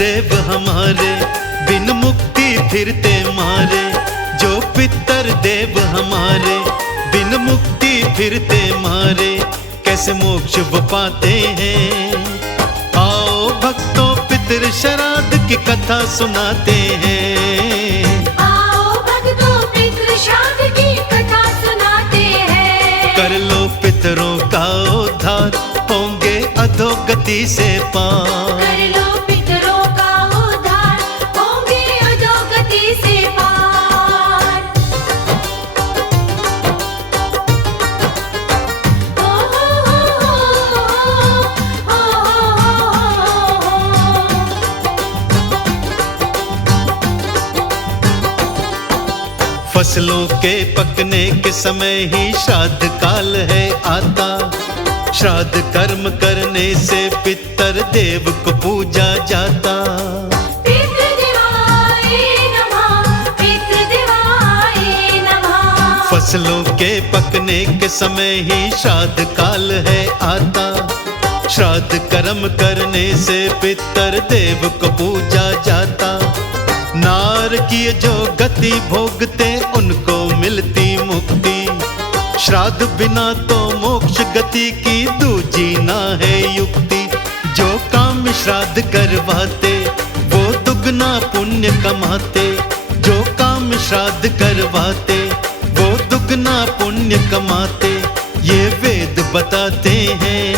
देव हमारे, बिन मुक्ति फिरते मारे। जो पितर देव हमारे, बिन मुक्ति फिरते मारे। कैसे मोक्ष वो पाते हैं? आओ भक्तों पितर श्राद्ध की कथा सुनाते हैं। आओ भक्तों पितृ श्राद्ध की कथा सुनाते हैं। कर लो पितरों का उद्धार, होंगे अधोगति से पार। कर लो पितरों का उद्धार, होंगे अधोगति से पार। ओ फसलों के पकने के समय ही श्राद्ध काल है आता। श्राद्ध कर्म करने से पितर देव को पूजा जाता। पितृदेवाय नमः, पितृदेवाय नमः। फसलों के पकने के समय ही श्राद्ध काल है आता। श्राद्ध कर्म करने से पितर देव को पूजा जाता। नार की जो गति भोगते उनको मिलती मुक्ति। श्राद्ध बिना तो मोक्ष गति की दूजी ना है युक्ति। जो काम श्राद्ध करवाते वो दुगना पुण्य कमाते। जो काम श्राद्ध करवाते वो दुगना पुण्य कमाते। ये वेद बताते हैं।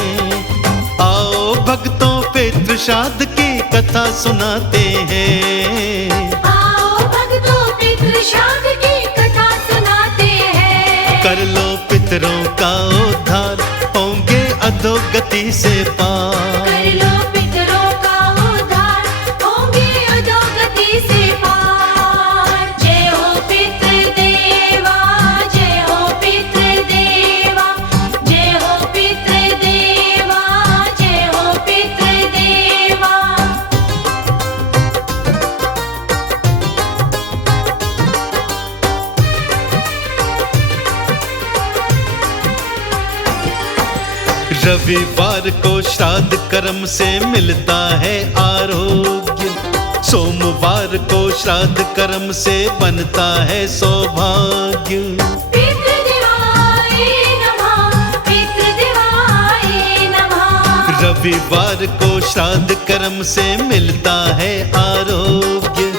आओ भक्तों पितृ श्राद्ध की कथा सुनाते हैं। आओ भक्तों पितृ श्राद्ध की कथा सुनाते हैं। कर लो पितरों का उद्धार, होंगे अधोगति से पार। कर लो पितरों का उद्धार, होंगे अधोगति से पार। जय हो पितृदेवा, जय हो पितृदेवा, जय हो पितृदेवा, जय हो पितृदेवा। रविवार को श्राद्ध कर्म से मिलता है आरोग्य। सोमवार को श्राद्ध कर्म से बनता है सौभाग्य। पितृदेवाय नमः, पितृदेवाय नमः। रविवार को श्राद्ध कर्म से मिलता है आरोग्य।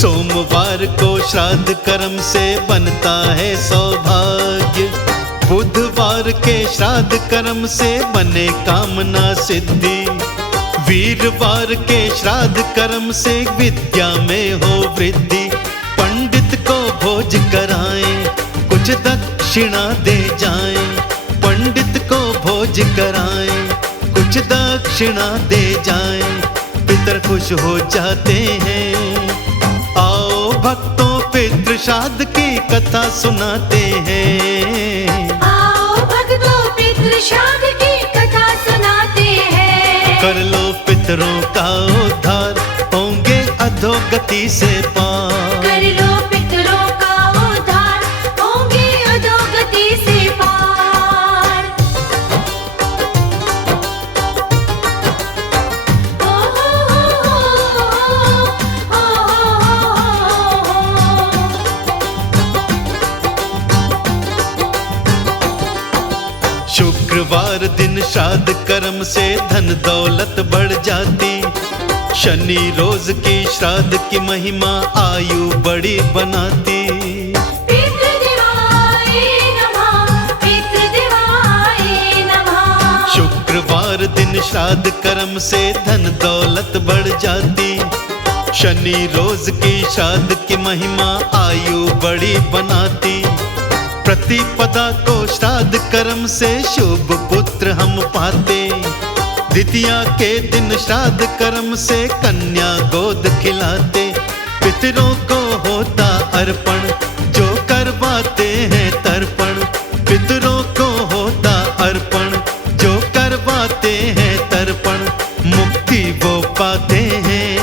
सोमवार को श्राद्ध कर्म से बनता है सौभाग्य। बुधवार के श्राद्ध कर्म से बने कामना सिद्धि। वीरवार के श्राद्ध कर्म से विद्या में हो वृद्धि। पंडित को भोज कराएं, कुछ दक्षिणा दे जाएं। पंडित को भोज कराएं, कुछ दक्षिणा दे जाएं। पितर खुश हो जाते हैं। आओ भक्तों पितृ श्राद्ध की कथा सुनाते हैं। आओ भक्तों पितृ श्राद्ध की कथा सुनाते हैं। कर लो पितरों का उद्धार, होंगे अधोगति से पार। कर लो पितरों का उद्धार, होंगे अधोगति से पार। ओ शुक्रवार दिन श्राद्ध कर्म से धन दौलत बढ़ जाती। शनि रोज की श्राद्ध की महिमा आयु बड़ी बनाती। पितृदेवाय नमः, पितृदेवाय नमः। शुक्रवार दिन श्राद्ध कर्म से धन दौलत बढ़ जाती। शनि रोज की श्राद्ध की महिमा आयु बड़ी बनाती। प्रतिपदा को श्राद्ध कर्म से शुभ पुत्र हम पाते। द्वितीया के दिन श्राद्ध कर्म से कन्या गोद खिलाते। पितरों को होता अर्पण, जो करवाते हैं तर्पण। पितरों को होता अर्पण, जो करवाते हैं तर्पण। मुक्ति वो पाते हैं।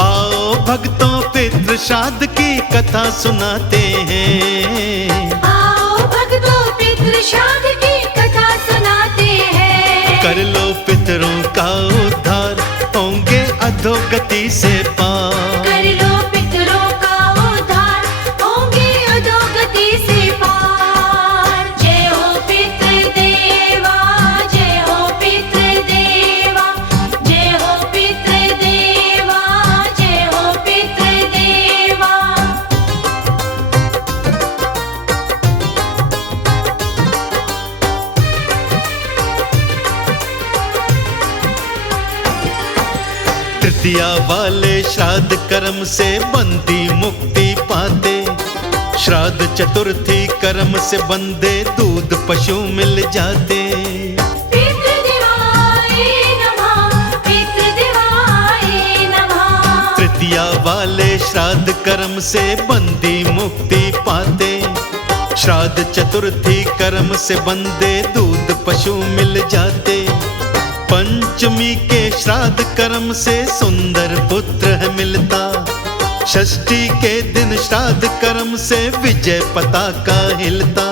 आओ भक्तों पितृ श्राद्ध की कथा सुनाते हैं। आओ भक्तों पितृ श्राद्ध की कथा सुनाते हैं। कर लो पितरों का उद्धार, होंगे अधोगति से पार। कर लो पितरों का उद्धार, होंगे अधोगति से पार। जय हो पितृदेवा, जय हो पितृदेवा, जय हो पितृदेवा, जय हो पितृदेवा। तृतीया वाले श्राद्ध कर्म से बंदी मुक्ति पाते। श्राद्ध चतुर्थी कर्म से बंदे दूध पशु मिल जाते। पितृदेवाय नमः, पितृदेवाय नमः। तृतीया वाले श्राद्ध कर्म से बंदी मुक्ति पाते। श्राद्ध चतुर्थी कर्म से बंदे दूध पशु मिल जाते। पंचमी के श्राद्ध कर्म से सुंदर पुत्र है मिलता। षष्ठी के दिन श्राद्ध कर्म से विजय पताका हिलता।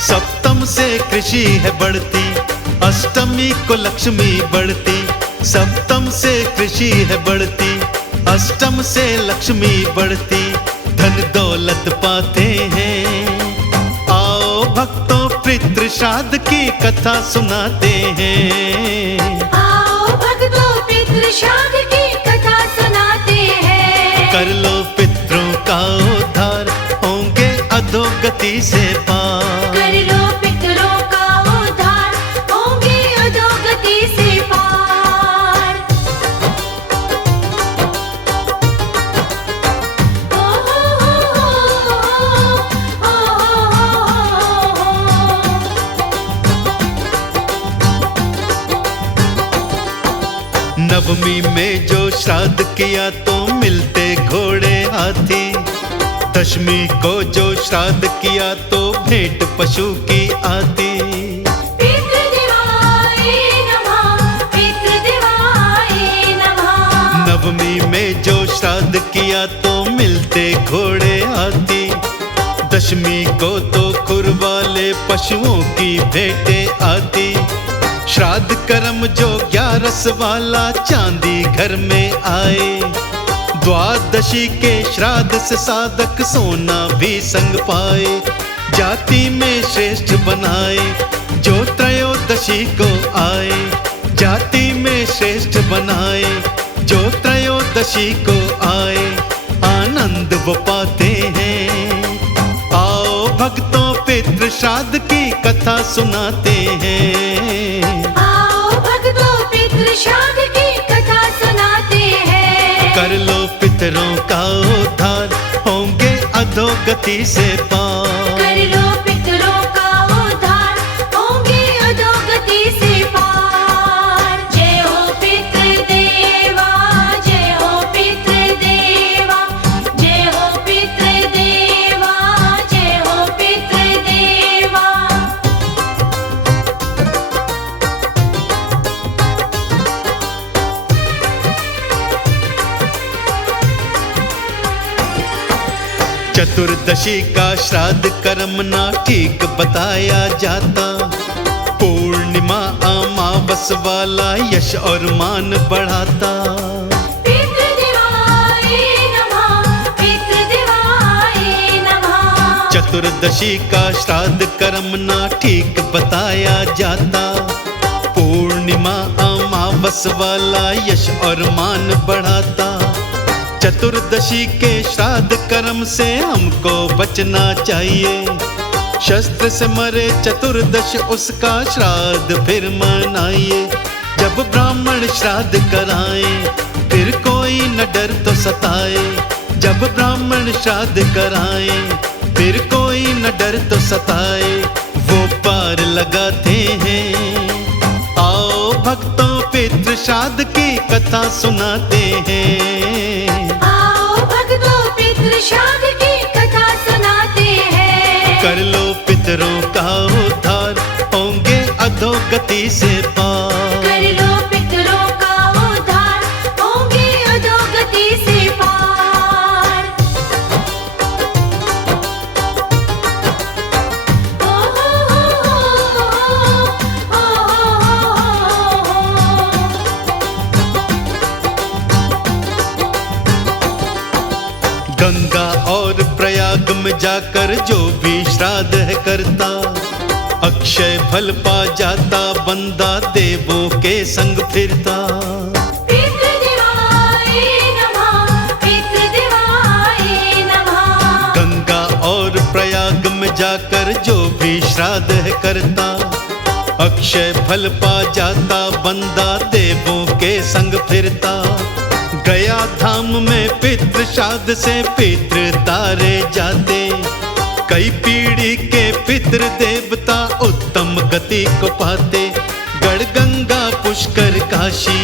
सप्तम से कृषि है बढ़ती, अष्टमी को लक्ष्मी बढ़ती। सप्तम से कृषि है बढ़ती, अष्टम से लक्ष्मी बढ़ती। धन दौलत पाते हैं। आओ भक्तों पितृ श्राद्ध की कथा सुनाते हैं। आओ भक्तों पितृ श्राद्ध की कथा सुनाते हैं। कर लो पितरों का उद्धार, होंगे अधोगति से पार। कर लो पितरों का उद्धार, होंगे अधोगति से पार। ओ नवमी में जो श्राद्ध किया तो मिलते घोड़े हाथी। दशमी को जो श्राद्ध किया तो भेंट पशु की आती। पितृदेवाय नमः, पितृदेवाय नमः। नवमी में जो श्राद्ध किया तो मिलते घोड़े हाथी। दशमी को तो खुर वाले पशुओं की भेंटें आती। श्राद्ध कर्म जो 11 वाला चांदी घर में आए। द्वादशी के श्राद्ध से साधक सोना भी संग पाए। जाति में श्रेष्ठ बनाए जो त्रयोदशी को आए। जाति में श्रेष्ठ बनाए जो त्रयोदशी को आए। आनंद वो पाते हैं। आओ भक्तों पितृ श्राद्ध की कथा सुनाते हैं। आओ भक्तों पितृ श्राद्ध की कथा सुनाते हैं। कर लो पितरों का उद्धार, होंगे अधोगति से पार। कर लो पितरों का उद्धार, होंगे अधोगति से पार। जय हो पितृदेवा, जय हो पितृदेवा, जय हो पितृदेवा, जय हो पितृदेवा। चतुर्दशी का श्राद्ध कर्म ना ठीक बताया जाता। पूर्णिमा अमावस वाला यश और मान बढ़ाता। पितृदेवाय नमः, पितृदेवाय नमः। चतुर्दशी का श्राद्ध कर्म ना ठीक बताया जाता। पूर्णिमा अमावस वाला यश और मान बढ़ाता। चतुर्दशी के श्राद्ध कर्म से हमको बचना चाहिए। शस्त्र से मरे चतुर्दश उसका श्राद्ध फिर मनाइए। जब ब्राह्मण श्राद्ध कराए फिर कोई न डर तो सताए। जब ब्राह्मण श्राद्ध कराए फिर कोई न डर तो सताए। वो पार लगाते हैं। आओ भक्तों पितृ श्राद्ध की कथा सुनाते हैं। आओ भक्तों पितृ श्राद्ध की कथा सुनाते हैं। कर लो पितरों का उद्धार, होंगे अधोगति से पार। कर लो पितरों का उद्धार, होंगे अधोगति से पार। ओ जाकर जो भी श्राद्ध है करता, अक्षय फल पा जाता बंदा देवों के संग फिरता। पितृदेवाय नमः, पितृदेवाय नमः। गंगा और प्रयाग में जाकर जो भी श्राद्ध है करता, अक्षय फल पा जाता बंदा देवों के संग फिरता। गया धाम में पितृ श्राद्ध से पितृ तारे जाते, कई पीढ़ी के पितृ देवता उत्तम गति को पाते। गढ़ गंगा पुष्कर काशी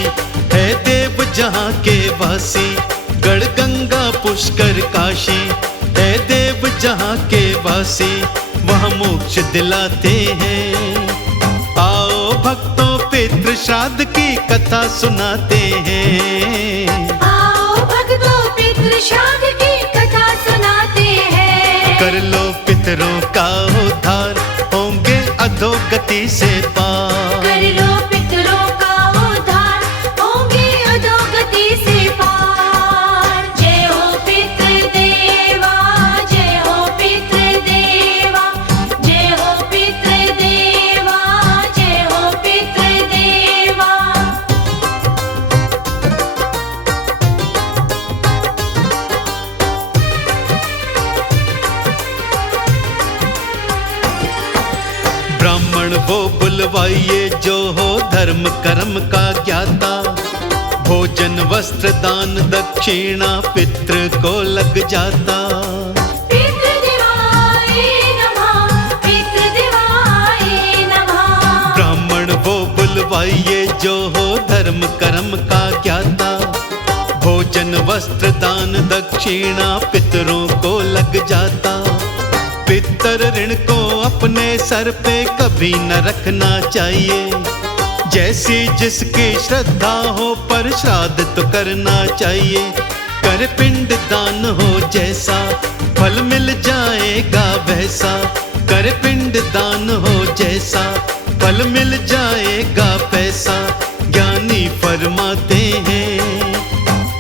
है देव जहाँ के वासी, गढ़ गंगा पुष्कर काशी है देव जहाँ के वासी, वह मोक्ष दिलाते हैं। आओ भक्तों पितृ श्राद्ध की कथा सुनाते हैं। आओ भक्तों पितृ श्राद्ध की कथा सुनाते हैं। कर लो पितरों का उद्धार, होंगे अधोगति से पार। कर लो पितरों का उद्धार, होंगे अधोगति से पार। जय हो पितृदेवा, जय हो पितृदेवा, जय हो पितृदेवा, जय हो पितृदेवा। ब्राह्मण वो बुलवाइए जो हो धर्म कर्म का ज्ञाता, भोजन वस्त्र दान दक्षिणा पितृ को लग जाता। पितृदेवाय नमः, पितृदेवाय नमः। ब्राह्मण वो बुलवाइए जो हो धर्म कर्म का ज्ञाता, भोजन वस्त्र दान दक्षिणा पितरों को लग जाता। पितर ऋण को अपने सर पे कभी न रखना चाहिए, जैसी जिसकी श्रद्धा हो पर श्राद्ध तो करना चाहिए। कर पिंड दान हो जैसा फल मिल जाएगा वैसा, कर पिंड दान हो जैसा फल मिल जाएगा पैसा, ज्ञानी फरमाते हैं।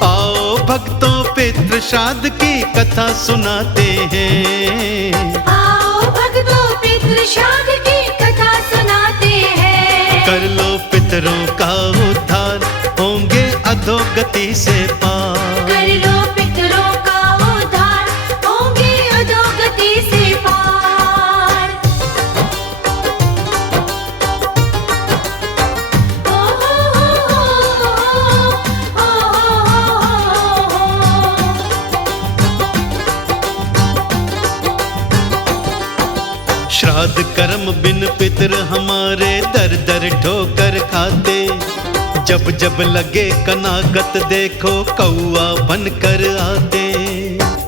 आओ भक्तों पितृ श्राद्ध की कथा सुनाते हैं। आओ भक्तों पितृ श्राद्ध की कथा सुनाते हैं। कर लो पितरों का उद्धार, होंगे अधोगति से पार। कर लो पितरों का उद्धार, होंगे अधोगति से पार। ओ हो श्राद्ध कर्म बिन पितर हमारे दर दर ठोकर खाते, जब जब लगे कनाकत देखो कौआ बनकर आते।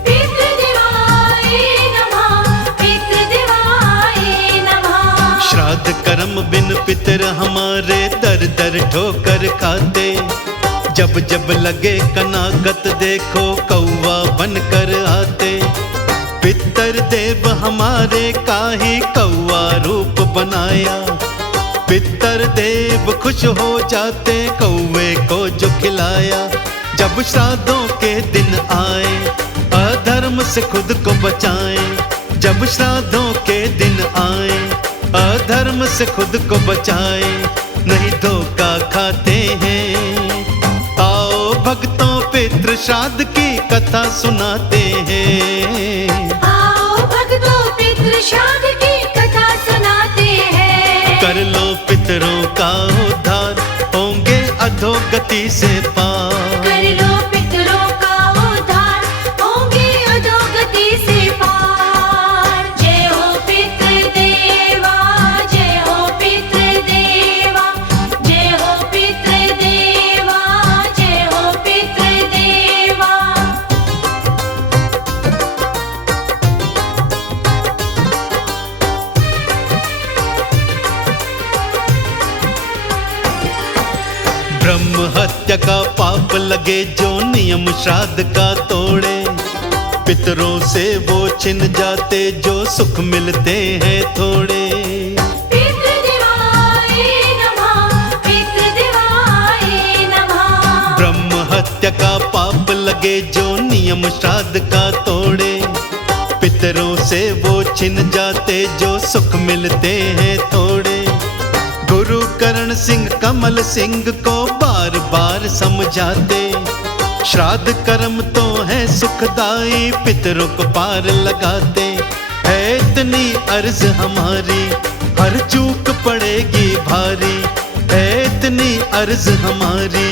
पितृदेवाय नमः, पितृदेवाय नमः। श्राद्ध कर्म बिन पितर हमारे दर दर ठोकर खाते, जब जब लगे कनाकत देखो कौआ बनकर आते। पितर देव हमारे काहे कौआ रूप बनाया, पितर देव खुश हो जाते कौवे को जो खिलाया। जब श्राद्धों के दिन आए अधर्म से खुद को बचाएं, जब श्राद्धों के दिन आए अधर्म से खुद को बचाए, नहीं धोखा खाते हैं। आओ भक्तों पितृ श्राद्ध की कथा सुनाते हैं। आओ भक्तों पितृ श्राद्ध की कथा सुनाते हैं। कर लो पितरों का उद्धार, होंगे अधोगति से पार। कर लो पितरों का उद्धार, होंगे अधोगति से पार। जय हो पितृदेवा, जय हो पितृदेवा, जय हो पितृदेवा, जय हो पितृदेवा। ब्रह्म हत्या का पाप लगे जो नियम श्राद्ध का तोड़े, पितरों से वो छिन जाते जो सुख मिलते हैं थोड़े। पितृदेवाय नमः, पितृदेवाय नमः। ब्रह्म हत्या का पाप लगे जो नियम श्राद्ध का तोड़े, पितरों से वो छिन जाते जो सुख मिलते हैं थोड़े। गुरु करण सिंह कमल सिंह को बार बार समझाते, श्राद्ध कर्म तो है सुखदाई, पितरों को पार लगाते। है इतनी अर्ज हमारी, हर चूक पड़ेगी भारी। है इतनी अर्ज हमारी,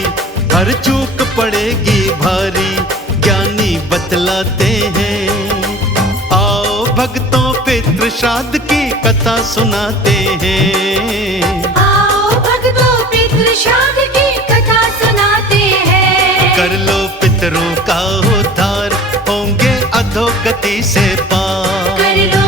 हर चूक पड़ेगी भारी। ज्ञानी बतलाते हैं, आओ भक्तों पितृ श्राद्ध की कथा सुनाते हैं। आओ भक्तों पितृ श्राद्ध की कथा सुनाते हैं। कर लो पितरों का उद्धार, होंगे अधोगति से पार। कर लो